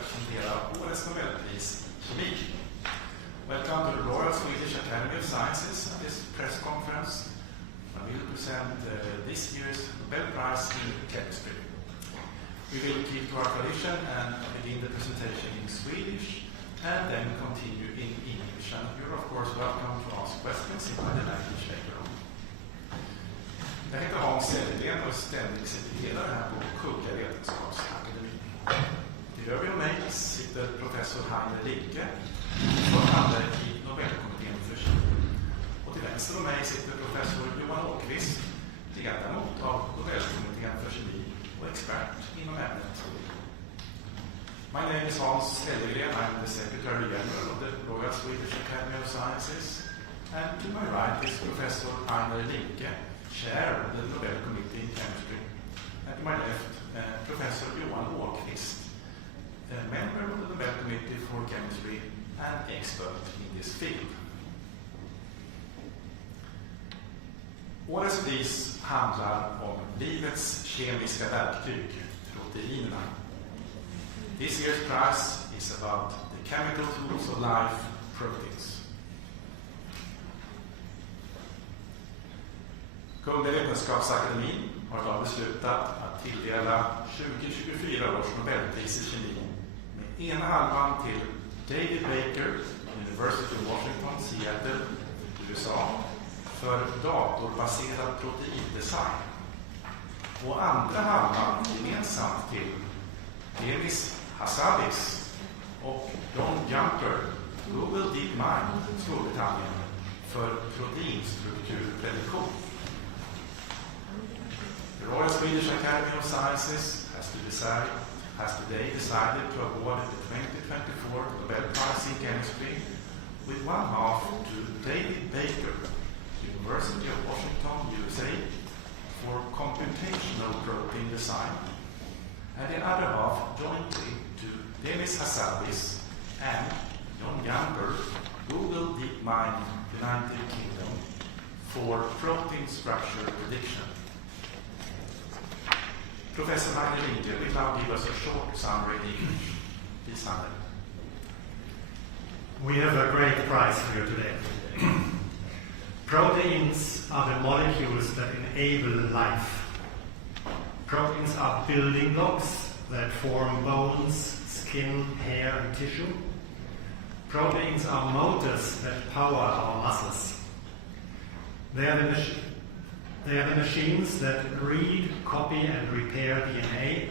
presentera årets Nobelpris i kemi. Welcome to the Royal Swedish Academy of Sciences at this press conference. I will present this year's Nobel Prize in Chemistry. We will keep to our tradition and begin the presentation in Swedish and then continue in English. And you're of course welcome to ask questions in other language later on. Jag heter Hans Selgren och är ständig sekreterare här på Kungliga Vetenskapsakademin. Till höger om mig sitter professor Heiner Linke, förhandlare i Nobelkommittén för kemi. Och till vänster om mig sitter professor Johan Åkvist, ledamot av Nobelkommittén för kemi och expert inom ämnet. My name is Hans Selgren. I'm the Secretary General of the Royal Swedish Academy of Sciences. And to my right is Professor Heiner Linke, Chair of the Nobel Committee in Chemistry. And to my left, Professor Johan Åkvist, a member of the Nobel Committee for Chemistry and expert in this field. Årets pris handlar om livets kemiska verktyg, proteinerna. This year's prize is about the chemical tools of life, proteins. Kungliga Vetenskapsakademin har idag beslutat att tilldela 2024 års Nobelpris i kemi med ena halvan till David Baker, University of Washington, Seattle, USA, för datorbaserad proteindesign. Och andra halvan gemensamt till Demis Hassabis och John Jumper, Google DeepMind, Storbritannien, för proteinstrukturprediktion. The Royal Swedish Academy of Sciences has today decided to award the 2024 Nobel Prize in Chemistry with one half to David Baker, University of Washington, USA, for computational protein design, and the other half jointly to Demis Hassabis and John Jumper, Google DeepMind, United Kingdom, for protein structure prediction. Professor Heiner Linke will now give us a short summary in English. Please, Heiner. We have a great prize for you today. Proteins are the molecules that enable life. Proteins are building blocks that form bones, skin, hair, and tissue. Proteins are motors that power our muscles. They are the machines that read, copy, and repair DNA.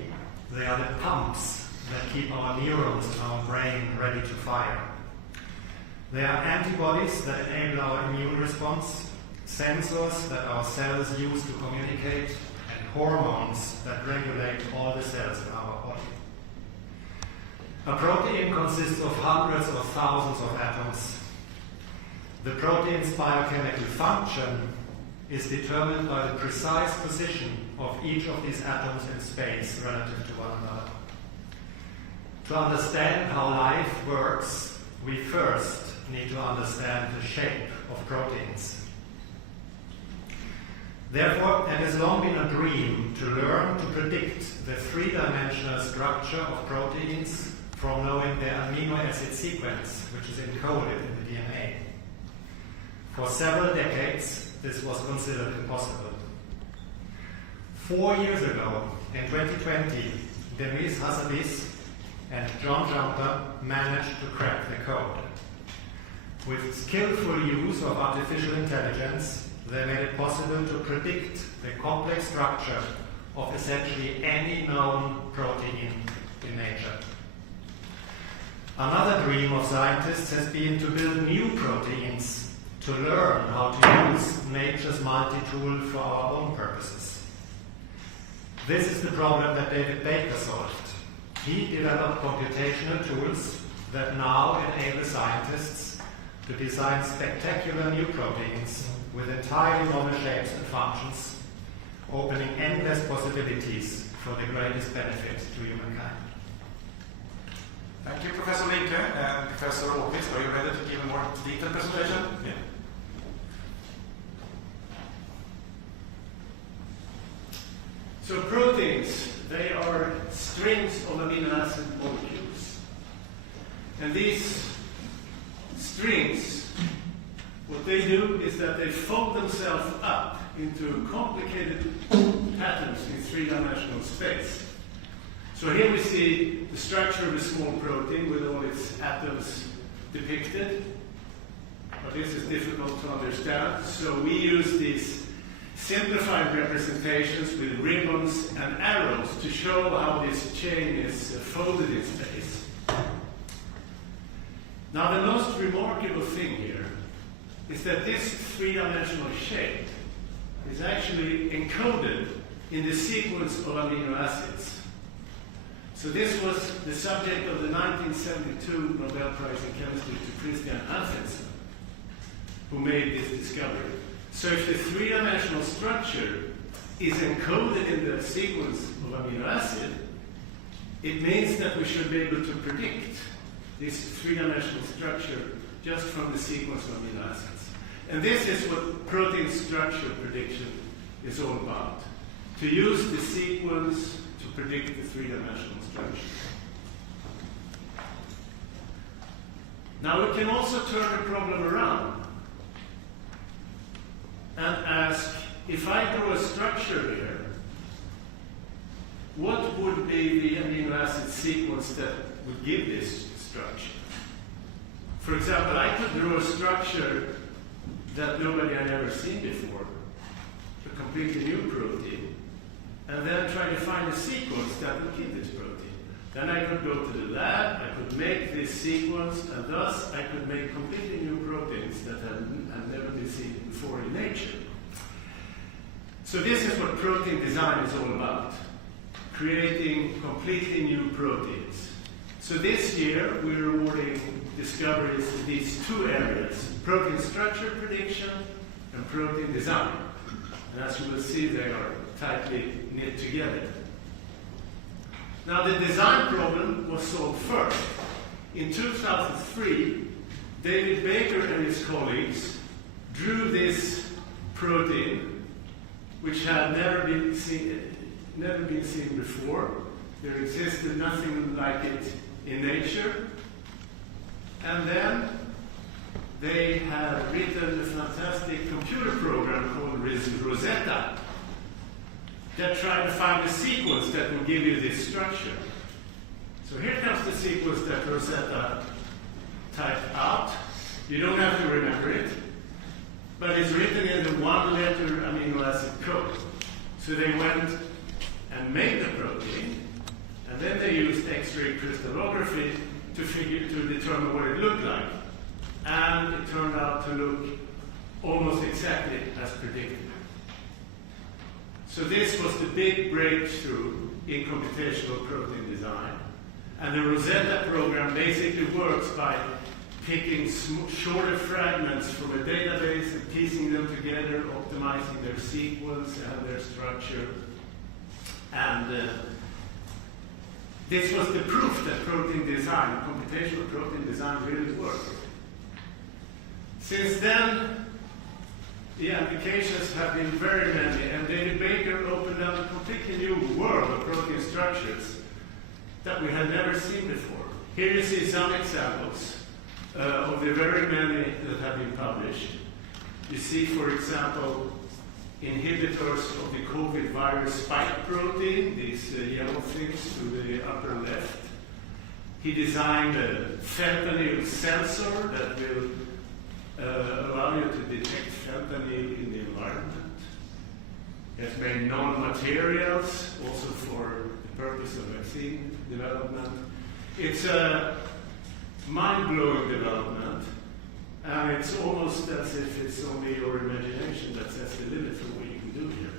They are the pumps that keep our neurons in our brain ready to fire. They are antibodies that enable our immune response, sensors that our cells use to communicate, and hormones that regulate all the cells in our body. A protein consists of hundreds of thousands of atoms. The protein's biochemical function is determined by the precise position of each of these atoms in space relative to one another. To understand how life works, we first need to understand the shape of proteins. Therefore, it has long been a dream to learn to predict the three-dimensional structure of proteins from knowing their amino acid sequence, which is encoded in the DNA. For several decades, this was considered impossible. 4 years ago, in 2020, Demis Hassabis and John Jumper managed to crack the code. With skillful use of artificial intelligence, they made it possible to predict the complex structure of essentially any known protein in nature. Another dream of scientists has been to build new proteins to learn how to use nature's multi-tool for our own purposes. This is the problem that David Baker solved. He developed computational tools that now enable scientists to design spectacular new proteins with entirely novel shapes and functions, opening endless possibilities for the greatest benefit to humankind. Thank you, Professor Linke. And Professor Åkvist, are you ready to give a more detailed presentation? Yeah. So proteins, they are strings of amino acid molecules. And these strings, what they do is that they fold themselves up into complicated patterns in three-dimensional space. So here we see the structure of a small protein with all its atoms depicted. But this is difficult to understand, so we use these simplified representations with ribbons and arrows to show how this chain is folded in space. Now, the most remarkable thing here is that this three-dimensional shape is actually encoded in the sequence of amino acids. So this was the subject of the 1972 Nobel Prize in Chemistry to Christian Hansen, who made this discovery. So if the three-dimensional structure is encoded in the sequence of amino acid, it means that we should be able to predict this three-dimensional structure just from the sequence of amino acids. And this is what protein structure prediction is all about. To use the sequence to predict the three-dimensional structure. Now we can also turn the problem around and ask, if I draw a structure here, what would be the amino acid sequence that would give this structure? For example, I could draw a structure that nobody had ever seen before, a completely new protein, and then try to find a sequence that would give this protein. Then I could go to the lab, I could make this sequence, and thus I could make completely new proteins that had never been seen before in nature. So this is what protein design is all about, creating completely new proteins. So this year we're awarding discoveries in these two areas, protein structure prediction and protein design. And as you will see, they are tightly knit together. Now the design problem was solved first. In 2003, David Baker and his colleagues drew this protein which had never been seen before. There existed nothing like it in nature. And then they had written a fantastic computer program called Rosetta that tried to find a sequence that would give you this structure. So here comes the sequence that Rosetta typed out. You don't have to remember it, but it's written in the one-letter amino acid code. So they went and made the protein, and then they used X-ray crystallography to determine what it looked like. And it turned out to look almost exactly as predicted. So this was the big breakthrough in computational protein design. And the Rosetta program basically works by picking shorter fragments from a database and piecing them together, optimizing their sequence and their structure. And this was the proof that protein design, computational protein design, really worked. Since then, the applications have been very many, and David Baker opened up a completely new world of protein structures that we had never seen before. Here you see some examples of the very many that have been published. You see, for example, inhibitors of the COVID virus spike protein, these yellow things to the upper left. He designed a fentanyl sensor that will allow you to detect fentanyl in the environment. He has made non-materials, also for the purpose of vaccine development. It's a mind-blowing development, and it's almost as if it's only your imagination that sets the limit for what you can do here.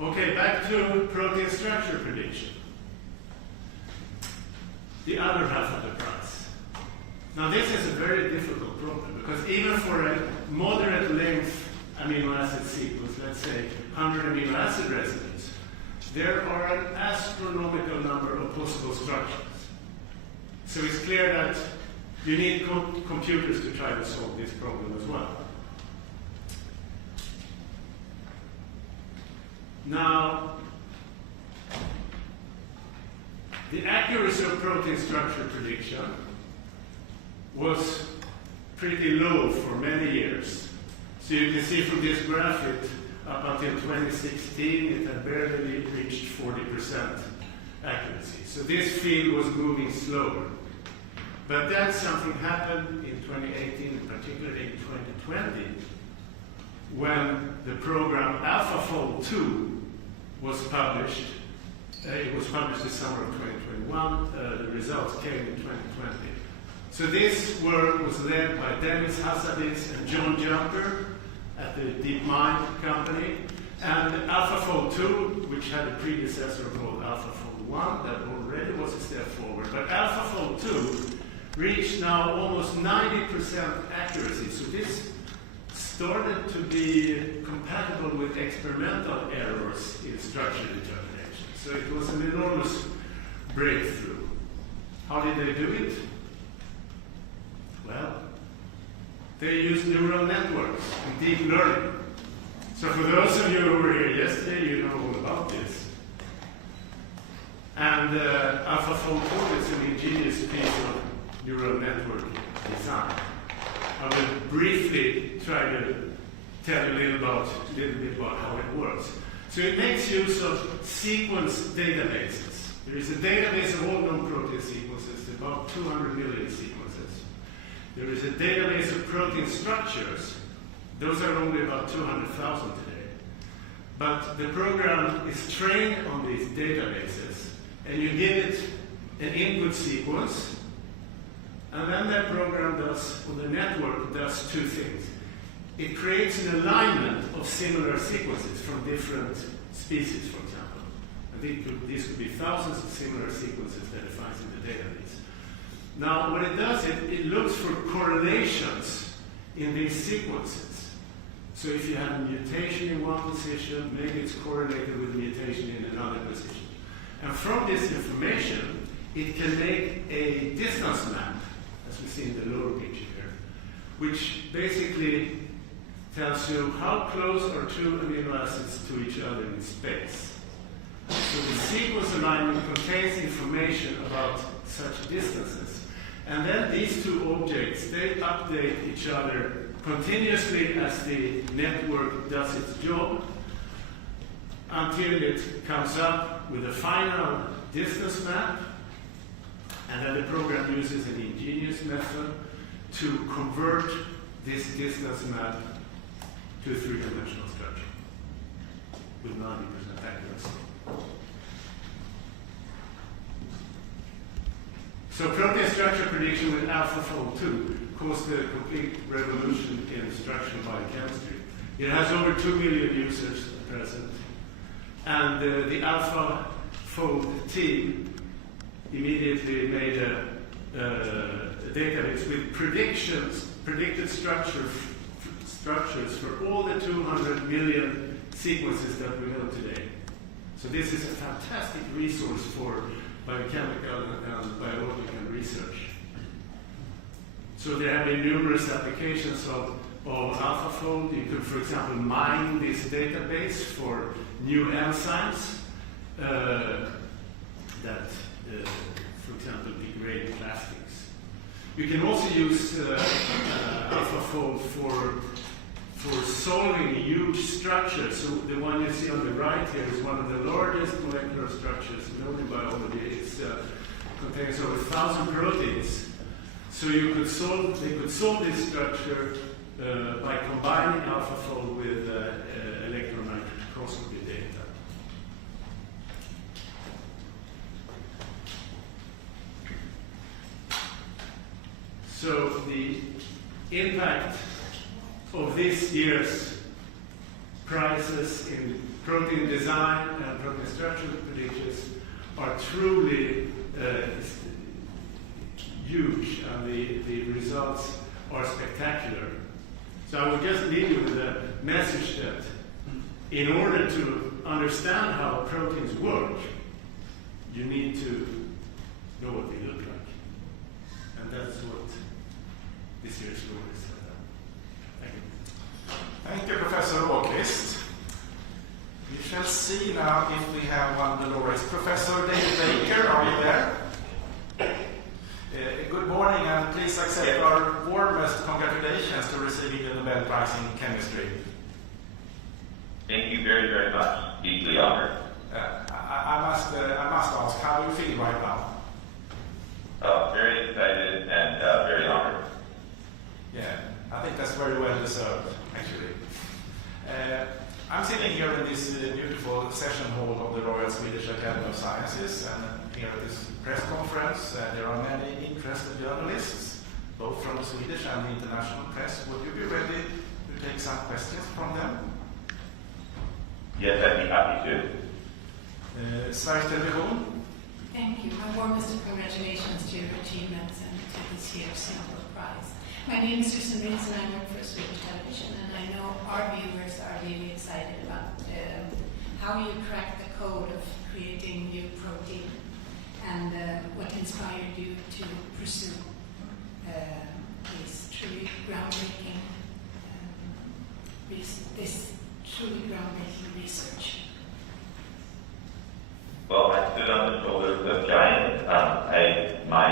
Okay, back to protein structure prediction. The other half of the prize. Now this is a very difficult problem, because even for a moderate length amino acid sequence, let's say 100 amino acid residues, there are an astronomical number of possible structures. So it's clear that you need computers to try to solve this problem as well. Now, The accuracy of protein structure prediction was pretty low for many years. So you can see from this graph, up until 2016, it had barely reached 40% accuracy. So this field was moving slower. But then something happened in 2018, and particularly in 2020, when the program AlphaFold 2 was published. It was published this summer of 2021. The results came in 2020. So this work was led by Demis Hassabis and John Jumper at the DeepMind company, and AlphaFold 2, which had a predecessor called AlphaFold 1, that already was a step forward. But AlphaFold 2 reached now almost 90% accuracy. So this started to be compatible with experimental errors in structure determination. So it was an enormous breakthrough. How did they do it? Well, they used neural networks and deep learning. So for those of you who were here yesterday, you know all about this. And AlphaFold 2 is an ingenious piece of neural network design. I will briefly try to tell you a little bit about how it works. So it makes use of sequence databases. There is a database of all known protein sequences, about 200 million sequences. There is a database of protein structures. Those are only about 200,000 today. But the program is trained on these databases, and you give it an input sequence, and then that program does, or the network does two things. It creates an alignment of similar sequences from different species, for example. These could be thousands of similar sequences that it finds in the database. Now, what it does, it looks for correlations in these sequences. So if you have a mutation in one position, maybe it's correlated with a mutation in another position. And from this information, it can make a distance map, as we see in the lower picture here, which basically tells you how close are two amino acids to each other in space. So the sequence alignment contains information about such distances. And then these two objects, they update each other continuously as the network does its job until it comes up with a final distance map. And then the program uses an ingenious method to convert this distance map to a three-dimensional structure with 90% accuracy. So protein structure prediction with AlphaFold 2 caused a complete revolution in structural biochemistry. It has over 2 million users at present. And the AlphaFold team immediately made a database with predicted structures for all the 200 million sequences that we know today. So this is a fantastic resource for biochemical and biological research. So there have been numerous applications of AlphaFold. You could, for example, mine this database for new enzymes that, for example, degrade plastics. You can also use AlphaFold for solving huge structures. So the one you see on the right here is one of the largest molecular structures known in biology. It contains over 1,000 proteins. So they could solve this structure by combining AlphaFold with electron microscopy data. So the impact of this year's prizes in protein design and protein structure predictions are truly huge, and the results are spectacular. So I will just leave you with a message that in order to understand how proteins work, you need to know what they look like. And that's what this year's score is. Thank you. Thank you, Professor Åqvist. We shall see now if we have one of the laureates. Professor David Baker, are you there? right now? Very excited and very honored. Yeah, I think that's very well deserved, actually. I'm sitting here in this beautiful session hall of the Royal Swedish Academy of Sciences, and here at this press conference there are many interested journalists, both from the Swedish and the international press. Would you be ready to take some questions from them? Yes, I'd be happy to. Sveriges Television. Thank you. My warmest congratulations to your achievements and to this year's Nobel Prize. My name is Susan Vince and I work for Swedish Television, and I know our viewers are really excited about how you cracked the code of creating new protein and what inspired you to pursue this truly groundbreaking research. Well, I stood on the shoulders of giants. My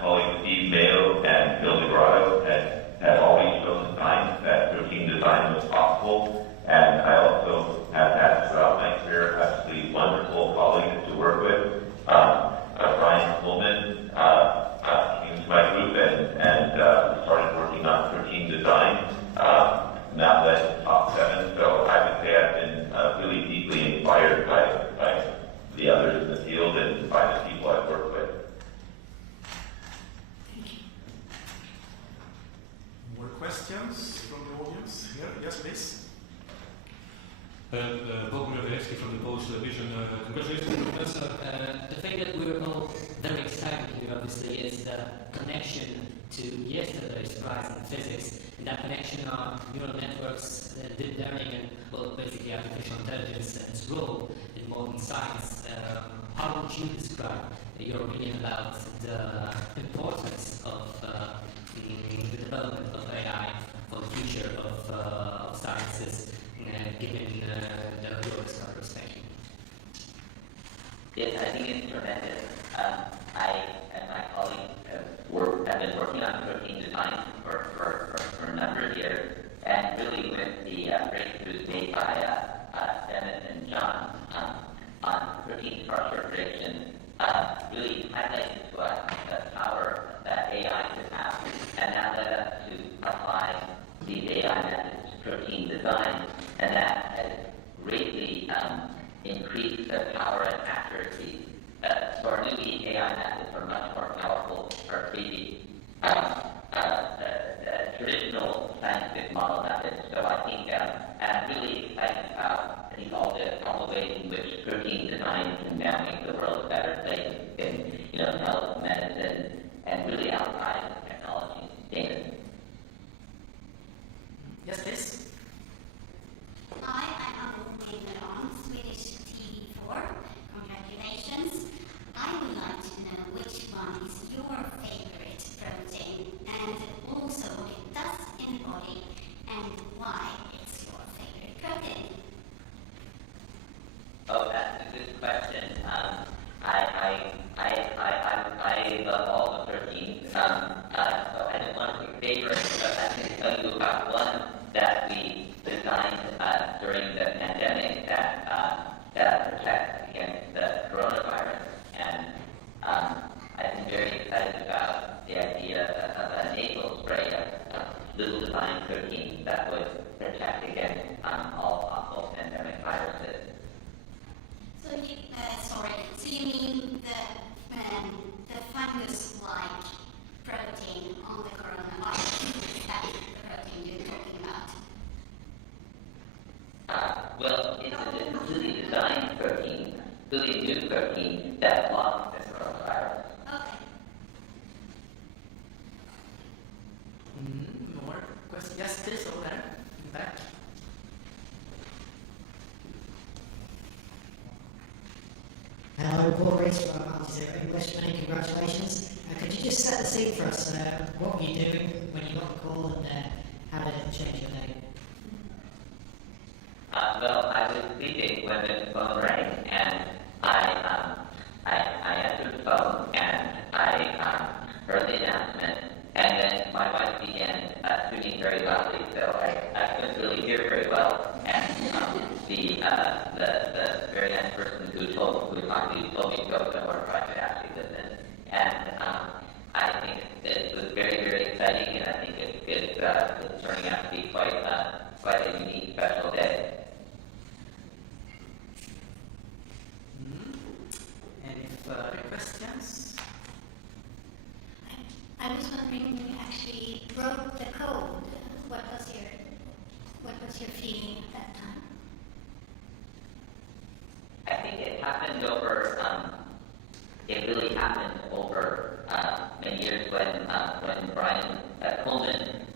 colleagues Steve Mayo and Bill DeGrotto had always shown signs that protein design was possible, and I also have had throughout my career absolutely wonderful colleagues to work with. Brian Pullman came to my group and started working on protein design. Now that's top 7, so I would say I've been really deeply inspired by the others in the field and by the people I've worked with. Thank you. More questions from the audience here? Yes, please. Bob Murevsky from the Polish television. Congratulations, Professor. The thing that we're all very excited here, obviously, is the connection to yesterday's prize in physics. And that connection are neural networks, deep learning, and well, basically artificial intelligence and its role in modern science. How would you describe your opinion about the importance of the development of AI for the future of sciences, given the growth of perspective? Yes, I think it's tremendous. I and my colleagues have been working on protein design for a number of years, and really with the breakthroughs made by Demis and John on protein structure prediction, really highlighted to us the power that AI could have, and that led us to apply these AI methods to protein design, and that has greatly increased the power and accuracy. So our new AI methods are much more powerful or previous traditional scientific model methods. So I think I'm really excited about all the ways in which protein design can now make the world a better place in health, medicine, and really outside of technology data. Yes, please. Hi, I'm Arnab on Swedish TV4. Congratulations. I would like to know which one is your favorite protein and also what it does in the body and why it's your favorite protein. Oh, that's a good question. I love all the proteins, so I don't want to pick favorites, but I can tell you about one that we designed during the pandemic that protects against the coronavirus. And I've been very excited about the idea of a nasal spray of little design proteins that would protect against all possible pandemic viruses. So you mean the fungus-like protein on the coronavirus? That is the protein you're talking about? Well, it's a completely designed protein, completely new protein that blocks the coronavirus. Okay. More questions? Yes, this over there, in back. Hello, Paul Rees from Multi-Zero English. Many congratulations. Could you just set the scene for us? What were you doing when you got the call, and how did it change your day? Well, I was sleeping when the phone rang, and I answered the phone, and I heard the announcement, and then my wife began speaking very loudly, so I couldn't really hear very well, and the very nice person who talked to me told me to go somewhere private, actually wrote the code, what was your feeling at that time? I think it happened over, it really happened over many years when Brian Coleman,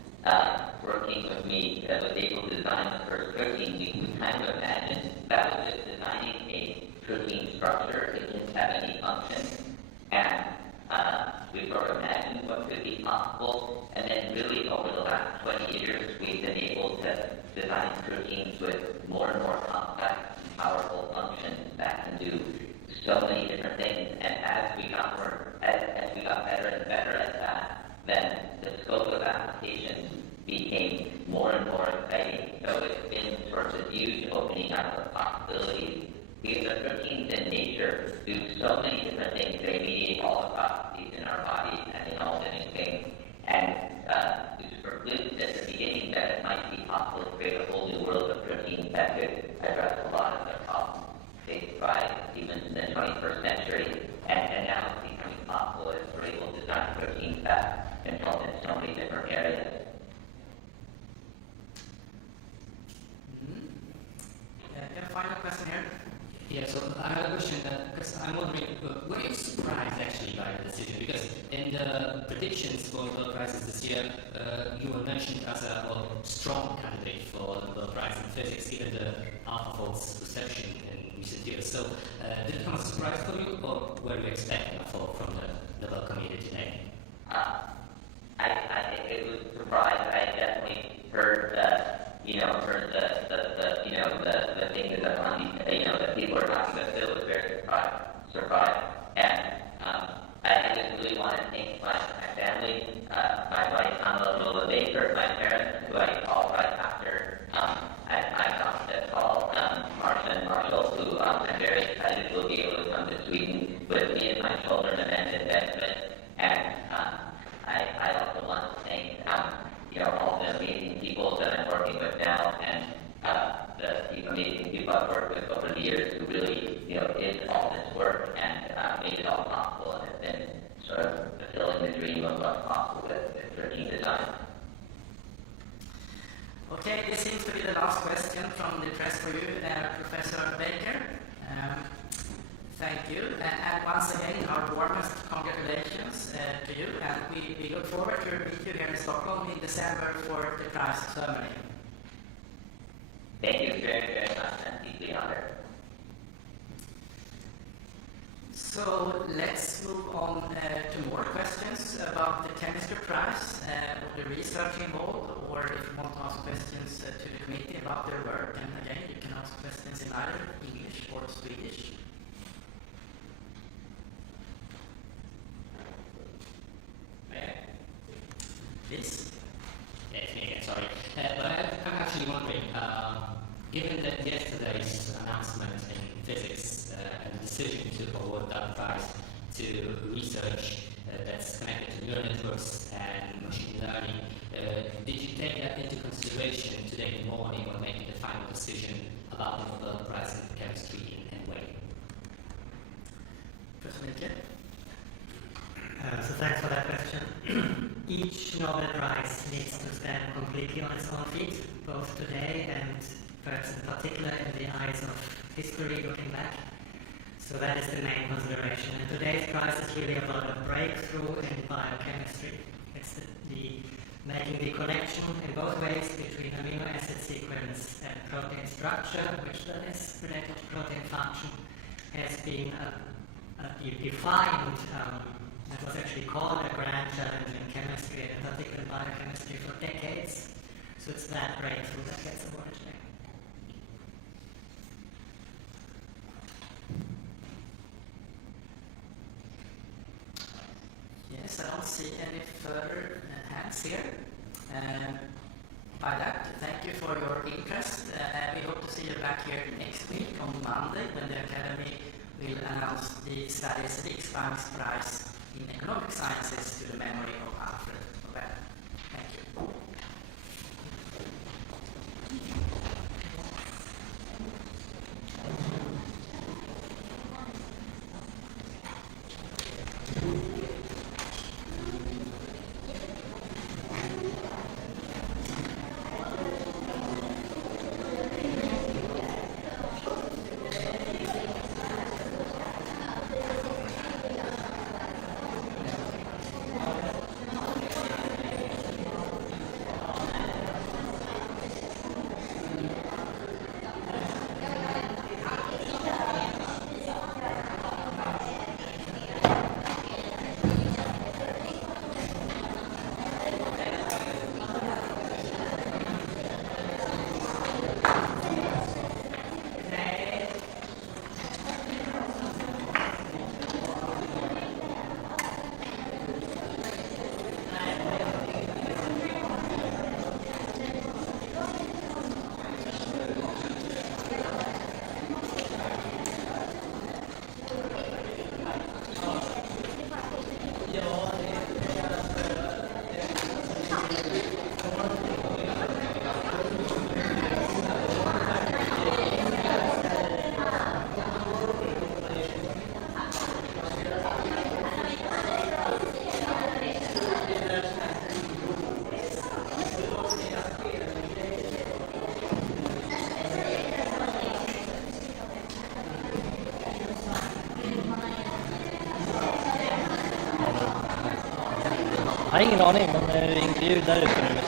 working with me, was able to design the first protein. We kind of imagined that was just designing a protein structure. It didn't have any function. And we sort of imagined what could be possible. And then really over the last 20 years, we've been able to design proteins with more and more complex and powerful functions that can do so many different things. And as we got better and better at that, then the scope of applications became more and more exciting. So it's been sort of this huge opening up of possibilities. Because the proteins in nature do so many different things. They mediate all the processes in our bodies and in all living things. And we sort of glimpsed at the beginning that it might be possible to create a whole new world of proteins that could address a lot of the problems faced by humans in the 21st century. And now it's becoming possible as we're able to design proteins that can help in so many different areas. Final question here. Yeah, so I have a question, because I'm wondering, were you surprised actually by the decision? Because in the predictions for Nobel Prizes this year, you were mentioned as a strong candidate for the Nobel Prize in Physics, given the AlphaFold's reception in recent years. So, did it come as a surprise for you, or were you expecting a fall from the Nobel community today? I think it was a surprise. I definitely heard the things that that people are talking about. It was very surprised. And I just really want to thank my family, my wife, Arnab Baker, my parents, who I called right after I got the call, Marsha and Marshall, who I'm very excited will be able to come to Sweden with me and my children and Benjamin. And I also want to thank all the amazing people that I'm working with now, and the amazing people I've worked with over the years who really, did all this work and made it all possible, and have been sort of fulfilling the dream of what's possible with protein design. Okay, this seems to be the last question from the press for you, Professor Baker. Thank you. And once again, our warmest congratulations to you, and we look forward to meet you here in Stockholm in December for the prize ceremony. Thank you very, very much. I'm deeply honored. So let's move on to more questions about the chemistry prize, or the research involved, or if you want to ask questions to the committee about their work. And again, you can ask questions in either English or Swedish. Please. Yes, again, sorry. But I'm actually wondering, given that yesterday's announcement in physics and the decision to award that prize to research that's connected to neural networks and machine learning, did you take that into consideration today morning when making the final decision about the Nobel Prize in chemistry in any way? Professor Milke? So thanks for that question. Each Nobel Prize needs to stand completely on its own feet, both today and perhaps in particular in the eyes of history looking back. So that is the main consideration. And today's prize is really about a breakthrough in biochemistry. It's the making the connection in both ways between amino acid sequence and protein structure, which then is related to protein function, has been defined. That was actually called a grand challenge in chemistry, and in particular in biochemistry, for decades. So it's that breakthrough that gets awarded today. Yes, I don't see any further hands here. By that, thank you for your interest. We hope to see you back here next week on Monday when the Academy will announce the Sveriges Riksbanks Prize in Economic Sciences to the memory of Alfred Nobel. Thank you. har ingen aning, men intervju där ute nu med